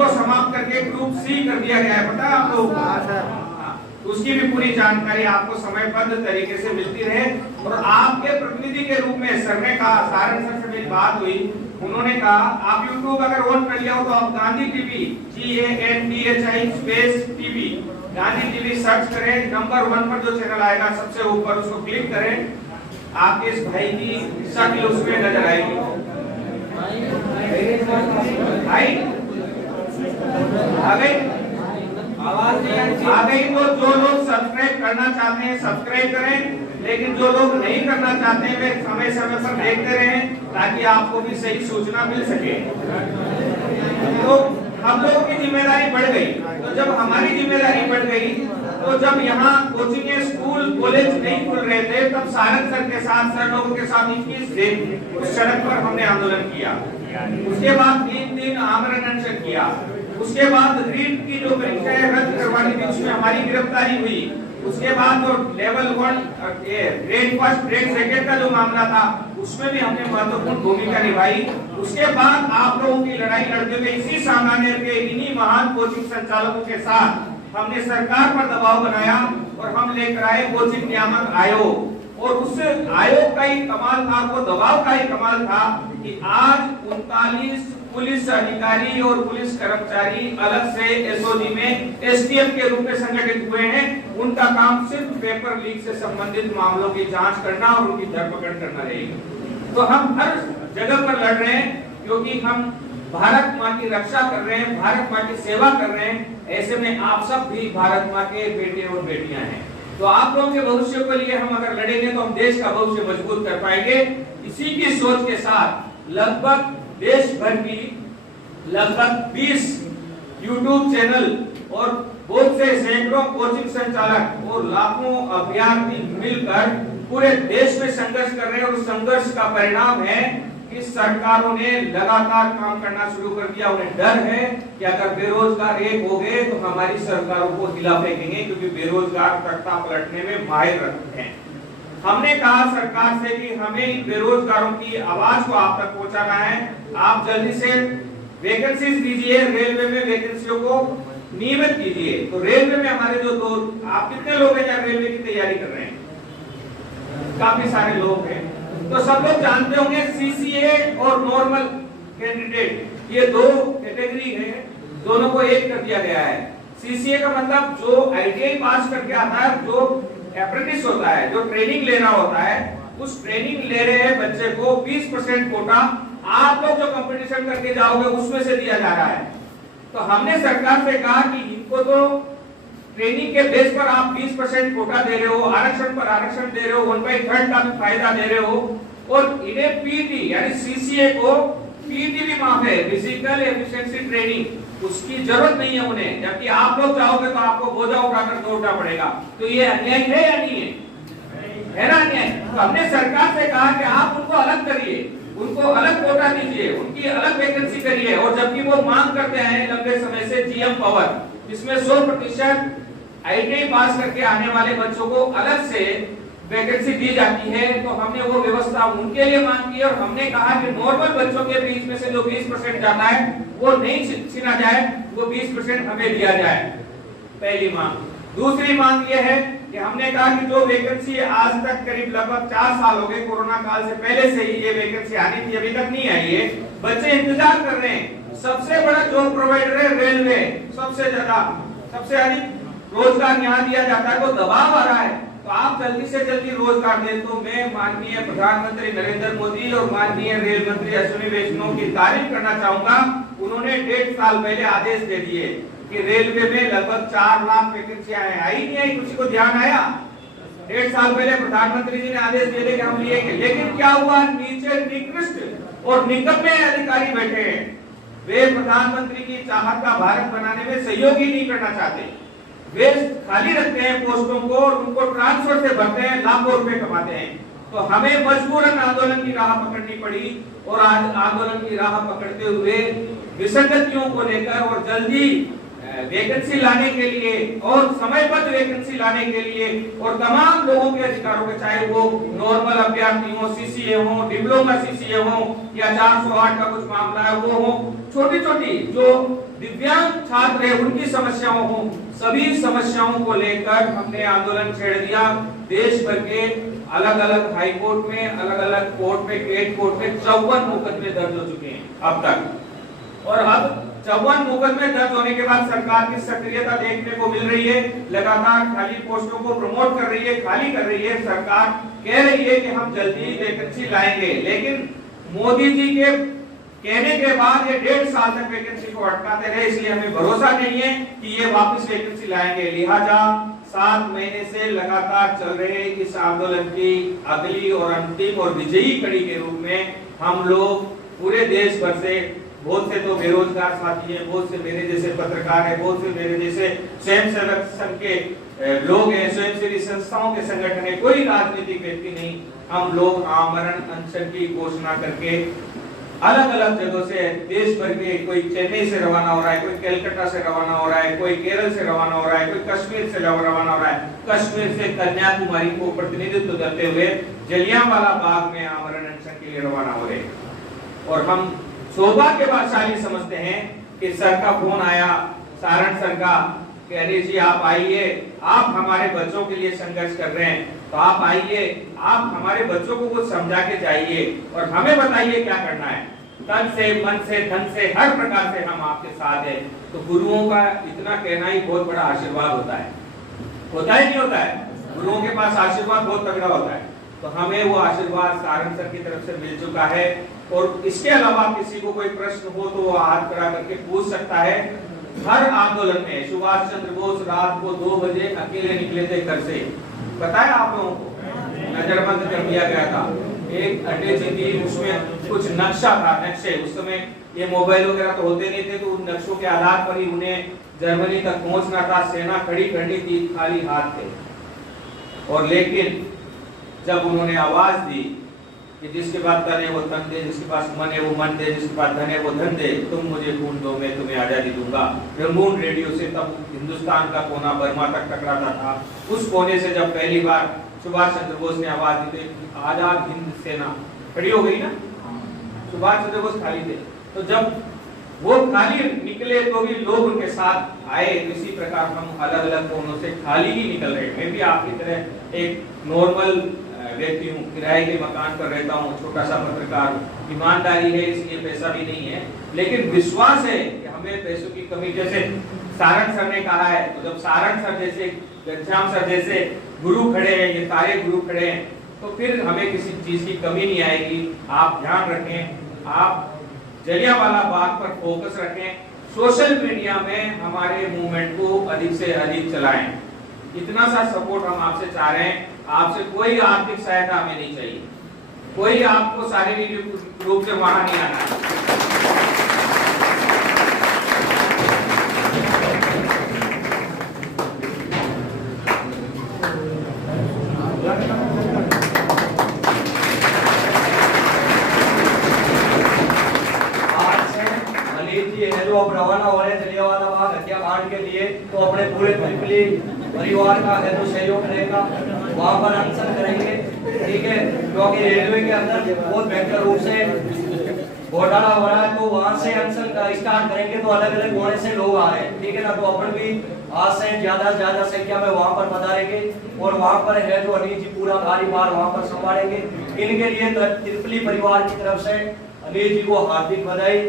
को समाप्त करके ग्रुप सी कर दिया गया है, पता है आप लोगों को? उसकी भी पूरी जानकारी आपको समयबद्ध तरीके से मिलती रहे। और आपके प्रतिनिधि के रूप में सर ने कहा, सारण सर से मेरी बात हुई, उन्होंने कहा आप YouTube अगर ऑन कर लिया हो तो आप Gandhi TV GANDHI space TV Gandhi TV search करें, नंबर 1 पर जो चैनल आएगा सबसे ऊपर उसको क्लिक करें, आपके इस भाई की शक्ल उसमें नजर आएगी। भाई आ गई आ गई। तो जो लोग सब्सक्राइब करना चाहते हैं सब्सक्राइब करें, लेकिन जो लोग नहीं करना चाहते हैं वे समय समय पर देखते रहें ताकि आपको भी सही सूचना मिल सके। तो हम लोगों की जिम्मेदारी बढ़ गई। तो जब हमारी जिम्मेदारी बढ़ गई तो जब यहाँ कोचिंग स्कूल कॉलेज नहीं खुल रहे थे तब सारंग सर के साथ सर लोगों के साथ 21 दिन उस सड़क पर हमने आंदोलन किया। उसके बाद 3 दिन आमरण अनशन किया। उसके बाद रीट की जो परीक्षाएं रद्द करवानी थी उसमें हमारी गिरफ्तारी हुई। उसके बाद जो level 1 grade first grade second का जो मामला था उसमें भी हमने महत्वपूर्ण भूमिका निभाई। उसके बाद आप लोगों की लड़ाई लड़ते हुए इसी सामान्य के इन्हीं महान कोचिंग संचालकों के साथ हमने सरकार पर दबाव बनाया और हम लेकर आए कोचिंग नियामक आयोग। और उस आयोग का ही कमाल था, वो दबाव का ही कमाल था कि आज 39 पुलिस अधिकारी और पुलिस कर्मचारी अलग से एसओजी में एसटीएफ के रूप में संगठित हुए हैं। उनका काम सिर्फ पेपर लीक से संबंधित मामलों की जांच करना और उनकी धरपकड़ करना रहेगी। तो हम हर जगह पर लड़ रहे हैं क्योंकि हम भारत माँ की रक्षा कर रहे हैं, भारत माँ की सेवा कर रहे हैं। ऐसे में आप सब भी भारत माँ के बेटे और बेटियां हैं। तो आप लोगों के भविष्य के लिए हम अगर लड़ेंगे तो हम देश का भविष्य मजबूत कर पाएंगे। इसी की सोच के साथ लगभग देश भर की लगभग 20 YouTube चैनल और बहुत से सैकड़ों कोचिंग संचालक और लाखों अभ्यर्थी मिलकर पूरे देश में संघर्ष कर रहे हैं। और संघर्ष का परिणाम है कि सरकारों ने लगातार काम करना शुरू कर दिया। उन्हें डर है कि अगर बेरोजगार एक हो गए तो हमारी सरकारों को हिला फेंकेंगे, क्योंकि बेरोजगार तख्ता पलटने में माहिर रखते हैं। हमने कहा सरकार से कि हमें इन बेरोजगारों की आवाज को आप तक पहुंचाना है। आप जल्दी से वैकेंसीज दीजिए, रेलवे में वैकेंसियों को नियमित कीजिए। तो रेलवे में हमारे जो आप कितने लोग हैं जो रेलवे की तैयारी कर रहे हैं? काफी सारे लोग हैं। तो सब लोग जानते होंगे सीसीए और नॉर्मल कैंडिडेट ये 2 कैटेगरी है, दोनों को एक कर दिया गया है। सीसीए का मतलब जो आईटीआई पास करके आता है, जो अप्रेंटिस होता है, जो ट्रेनिंग लेना होता है, उस ट्रेनिंग ले रहे बच्चे को 20% कोटा आप लोग जो कंपटीशन करके जाओगे उसमें से दिया जा रहा है। तो हमने सरकार से कहा कि इनको तो ट्रेनिंग के बेस पर आप 20% कोटा दे रहे हो, आरक्षण पर आरक्षण दे रहे हो, 1/3 का फायदा दे रहे हो, और इन्हें पीटी यानी सीसीए को पीटी भी माफ है, फिजिकल एफिशिएंसी ट्रेनिंग, उसकी जरूरत नहीं है उन्हें। जबकि आप लोग चाहोगे तो आपको बोझा उठाकर दौड़ना पड़ेगा। तो ये अन्याय है या नहीं है ना अन्याय? तो हमने सरकार से कहा कि आप उनको अलग करिए, उनको अलग कोटा दीजिए, उनकी अलग वैकेंसी करिए। और जबकि वो मांग करते हैं लंबे समय से जीएम पावर, इसमें 100% आईटीआई पास करके आने वाले बच्चों को अलग से वैकेंसी दी जाती है। तो हमने वो व्यवस्था उनके लिए मांग की और हमने कहा कि नॉर्मल बच्चों के बीच में से जो 20% जाता है वो नहीं छीना जाए, वो 20% हमें दिया जाए। पहली मांग। दूसरी मांग ये है कि हमने कहा कि जो वैकेंसी आज तक करीब लगभग 4 साल हो गए, कोरोना काल से पहले से ही ये वैकेंसी आनी थी, अभी तक नहीं आई है, बच्चे इंतजार कर रहे हैं। सबसे बड़ा जॉब प्रोवाइडर है रेलवे, सबसे अधिक रोजगार यहाँ दिया जाता है, तो दबाव आ रहा है। तो आप जल्दी से जल्दी रोजगार दें। तो मैं माननीय प्रधानमंत्री नरेंद्र मोदी और माननीय रेल मंत्री अश्विनी वैष्णव की तारीफ करना चाहूंगा। उन्होंने 1.5 साल पहले आदेश दे दिए कि रेलवे में लगभग 4 लाख वैकेंसियां हैं। आई नहीं आई, किसी को ध्यान आया? 1.5 साल पहले प्रधानमंत्री जी ने आदेश दे दिए कि हम लेंगे, लेकिन क्या हुआ? नीचे निकृष्ट और निकम्मे अधिकारी बैठे हैं। वे प्रधानमंत्री की चाहत का भारत बनाने में सहयोग ही नहीं करना चाहते। वे खाली रखते हैं पोस्टों को और उनको ट्रांसफर से भरते हैं, लाखों रुपए कमाते हैं। तो हमें मजबूरन आंदोलन की राह पकड़नी पड़ी और आज आंदोलन की राह पकड़ते हुए विसंगतियों को लेकर और जल्दी वैकेंसी लाने के लिए और समयबद्ध वैकेंसी लाने के लिए और तमाम लोगों के अधिकार बेरोजगारों के, चाहे वो नॉर्मल अभ्यर्थी हो, सीसीए हो, डिप्लोमा सीसीए हो, या 408 का कुछ मामला है वो हो, छोटी छोटी जो दिव्यांग छात्र है उनकी समस्याओं हो, सभी समस्याओं को लेकर हमने आंदोलन छेड़ दिया। देश भर के अलग अलग हाई कोर्ट में, अलग अलग कोर्ट में, गेट कोर्ट में 54 मुकदमे दर्ज हो चुके हैं अब तक। और अब 54 मुकदमे दर्ज होने के बाद सरकार की सक्रियता देखने को मिल रही है, लगातार खाली पोस्टों को प्रमोट कर रही है, खाली कर रही है। सरकार कह रही है कि हम जल्दी वैकेंसी लाएंगे, लेकिन मोदी जी के कहने के बाद ये 1.5 साल तक वैकेंसी को अटकाते रहे, इसलिए हमें भरोसा नहीं है कि ये वापस वैकेंसी लाएंगे। लिहाजा 7 महीने से लगातार चल रहे इस आंदोलन की अगली और अंतिम और विजयी कड़ी के रूप में हम लोग पूरे देश भर से, बहुत से तो बेरोजगार साथी हैं, बहुत से मेरे जैसे पत्रकार हैं, बहुत से मेरे जैसे स्वयंसेवक संघ के लोग हैं, स्वयंसेवी संस्थाओं के संगठन है, कोई राजनीतिक व्यक्ति नहीं, हम लोग आमरण अनशन की घोषणा करके अलग अलग जगहों से देश भर के, कोई चेन्नई से रवाना हो रहा है, कोई कलकत्ता से रवाना हो रहा है, कोई केरल से रवाना हो रहा है, कोई कश्मीर से रवाना हो रहा है, कश्मीर से कन्याकुमारी को प्रतिनिधित्व करते हुए जलियांवाला बाग में आमरण अनशन के लिए रवाना हो रहे हैं। और हम सौभाग्यशाली समझते हैं कि सर का फोन आया, सारण सर का, कि अनिल जी आप आइए, आप हमारे बच्चों के लिए संघर्ष कर रहे हैं, तो आप आइए, आप हमारे बच्चों को कुछ समझा के जाइए और हमें बताइए क्या करना है। तन से, मन से, धन से, हर प्रकार से हम आपके साथ हैं। तो गुरुओं का इतना कहना ही बहुत बड़ा आशीर्वाद होता है नहीं होता है? गुरुओं के पास आशीर्वाद बहुत तगड़ा होता है। तो हमें वो आशीर्वाद सारण सर की तरफ से मिल चुका है। और इसके अलावा किसी को कोई प्रश्न हो तो वो हाथ खड़ा करके पूछ सकता है। हर आंदोलन में सुभाष चंद्र बोस रात को 2 बजे अकेले निकले थे घर से, बताया आप लोगों को, नजरबंद कर दिया गया था। एक अटैची थी, उसमें कुछ नक्शा था, नक्शे, उस समय ये मोबाइल वगैरह तो होते नहीं थे, तो उन नक्शों के आधार पर ही उन्हें जर्मनी तक पहुंचना था। सेना खड़ी करनी थी, खाली हाथ थे। और लेकिन जब उन्होंने आवाज दी कि जिसके पास तन है वो तन दे, जिसके पास मन है वो मन दे, जिसके पास धन है वो धन दे, तुम मुझे खून दो मैं तुम्हें आजादी दूंगा। रंगून रेडियो से तब हिंदुस्तान का कोना बर्मा तक टकराता था। उस कोने से जब पहली बार सुभाष चंद्र बोस ने आवाज दी थी, आजाद हिंद सेना खड़ी हो गई ना, सुभाष चंद्र बोस खाली थे। तो जब वो खाली निकले तो भी लोग उनके साथ आए। इसी प्रकार हम अलग अलग कोनों से खाली ही निकल रहे। मैं भी आपकी तरह एक नॉर्मल व्यक्ति हूँ, किराए के मकान पर रहता हूँ, छोटा सा पत्रकार हूँ। ईमानदारी है इसलिए पैसा भी नहीं है, लेकिन विश्वास है कि हमें पैसों की कमी, जैसे सारण सर ने कहा है, तो जब सारण सर जैसे, घनश्याम सर जैसे गुरु खड़े हैं, ये सारे गुरु खड़े हैं, तो फिर हमें किसी चीज की कमी नहीं आएगी। आप ध्यान रखें, आप जलियांवाला बाग पर फोकस रखें, सोशल मीडिया में हमारे मूवमेंट को अधिक से अधिक चलाएं। इतना सा सपोर्ट हम आपसे चाह रहे हैं। आपसे कोई आर्थिक सहायता हमें नहीं चाहिए, कोई आपको शारीरिक रूप से वहां नहीं आना है। जो अब रवाना हो रहे हैं जलियांवाला बाग हत्याकांड के लिए, तो अपने पूरे त्रिपली परिवार का है जो सहयोग रहेगा, वहाँ पर अनशन करेंगे, ठीक है। क्योंकि रेलवे के अंदर बहुत बेहतर रूप से घोटाला हो रहा है, तो वहाँ से अनशन का स्टार्ट करेंगे। तो अलग अलग कोने से लोग आ रहे हैं, ठीक है ना। तो अपन भी आज से ज्यादा संख्या में वहाँ पर पधारेंगे और वहाँ पर है जो अनिल जी पूरा कार्यभार वहाँ पर संभालेंगे। इनके लिए त्रिपली परिवार की तरफ से अनिल जी को हार्दिक बधाई।